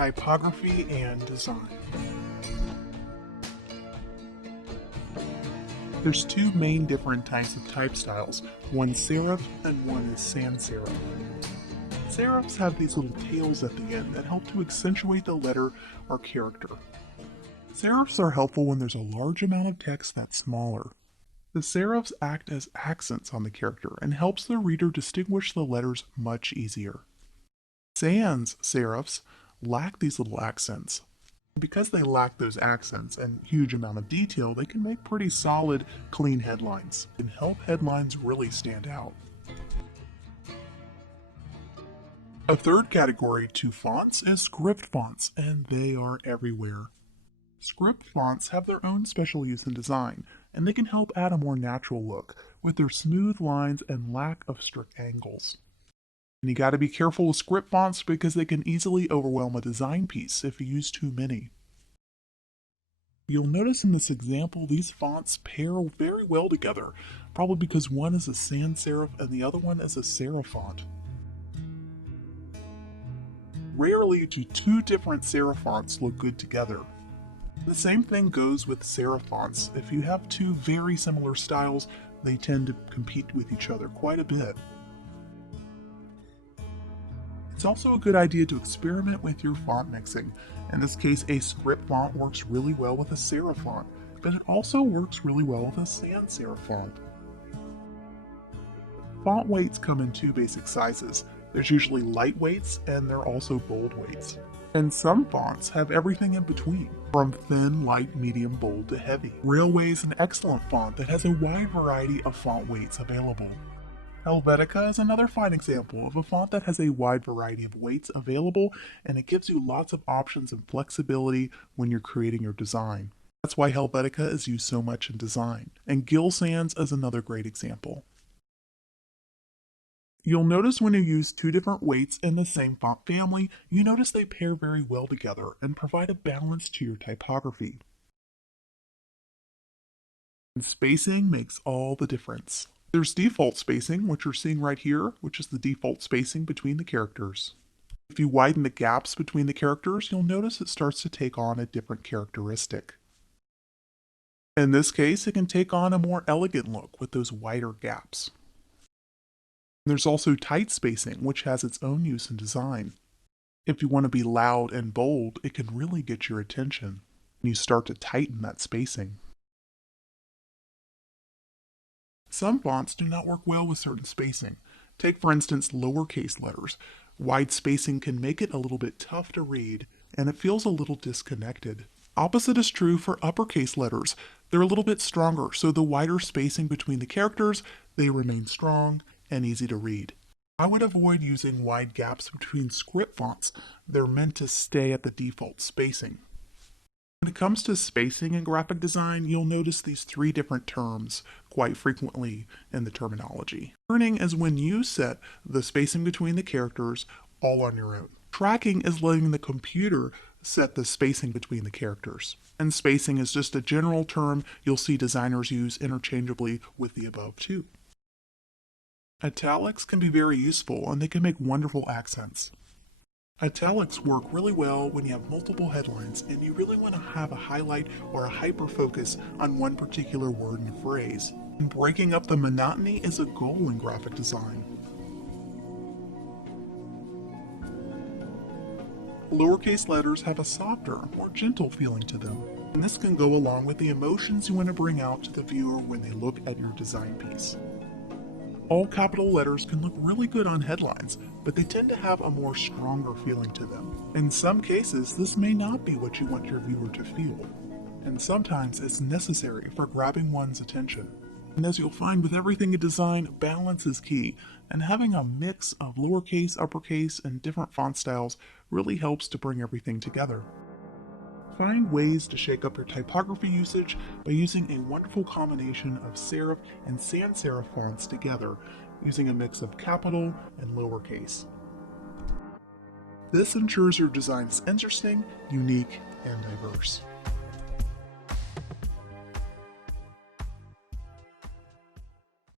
Typography and Design. There's two main different types of type styles, one serif and one is sans serif. Serifs have these little tails at the end that help to accentuate the letter or character. Serifs are helpful when there's a large amount of text that's smaller. The serifs act as accents on the character and helps the reader distinguish the letters much easier. Sans serifs lack these little accents. Because they lack those accents and huge amount of detail, they can make pretty solid, clean headlines and help headlines really stand out. A third category to fonts is script fonts, and they are everywhere. Script fonts have their own special use in design, and they can help add a more natural look with their smooth lines and lack of strict angles. And you got to be careful with script fonts because they can easily overwhelm a design piece if you use too many. You'll notice in this example these fonts pair very well together, probably because one is a sans serif and the other one is a serif font. Rarely do two different serif fonts look good together. The same thing goes with serif fonts. If you have two very similar styles, they tend to compete with each other quite a bit. It's also a good idea to experiment with your font mixing. In this case, a script font works really well with a serif font, but it also works really well with a sans serif font. Font weights come in two basic sizes. There's usually light weights and there are also bold weights. And some fonts have everything in between, from thin, light, medium, bold to heavy. Railway is an excellent font that has a wide variety of font weights available. Helvetica is another fine example of a font that has a wide variety of weights available, and it gives you lots of options and flexibility when you're creating your design. That's why Helvetica is used so much in design, and Gill Sans is another great example. You'll notice when you use two different weights in the same font family, you notice they pair very well together and provide a balance to your typography. And spacing makes all the difference. There's default spacing, which you're seeing right here, which is the default spacing between the characters. If you widen the gaps between the characters, you'll notice it starts to take on a different characteristic. In this case, it can take on a more elegant look with those wider gaps. There's also tight spacing, which has its own use in design. If you want to be loud and bold, it can really get your attention. You start to tighten that spacing. Some fonts do not work well with certain spacing. Take for instance lowercase letters. Wide spacing can make it a little bit tough to read, and it feels a little disconnected. Opposite is true for uppercase letters. They're a little bit stronger, so the wider spacing between the characters, they remain strong and easy to read. I would avoid using wide gaps between script fonts. They're meant to stay at the default spacing. When it comes to spacing in graphic design, you'll notice these three different terms quite frequently in the terminology. Kerning is when you set the spacing between the characters all on your own. Tracking is letting the computer set the spacing between the characters. And spacing is just a general term you'll see designers use interchangeably with the above two. Italics can be very useful and they can make wonderful accents. Italics work really well when you have multiple headlines and you really want to have a highlight or a hyper-focus on one particular word and phrase. And breaking up the monotony is a goal in graphic design. Lowercase letters have a softer, more gentle feeling to them, and this can go along with the emotions you want to bring out to the viewer when they look at your design piece. All capital letters can look really good on headlines, but they tend to have a more stronger feeling to them. In some cases, this may not be what you want your viewer to feel, and sometimes it's necessary for grabbing one's attention. And as you'll find with everything in design, balance is key, and having a mix of lowercase, uppercase, and different font styles really helps to bring everything together. Find ways to shake up your typography usage by using a wonderful combination of serif and sans serif fonts together, using a mix of capital and lowercase. This ensures your design is interesting, unique, and diverse.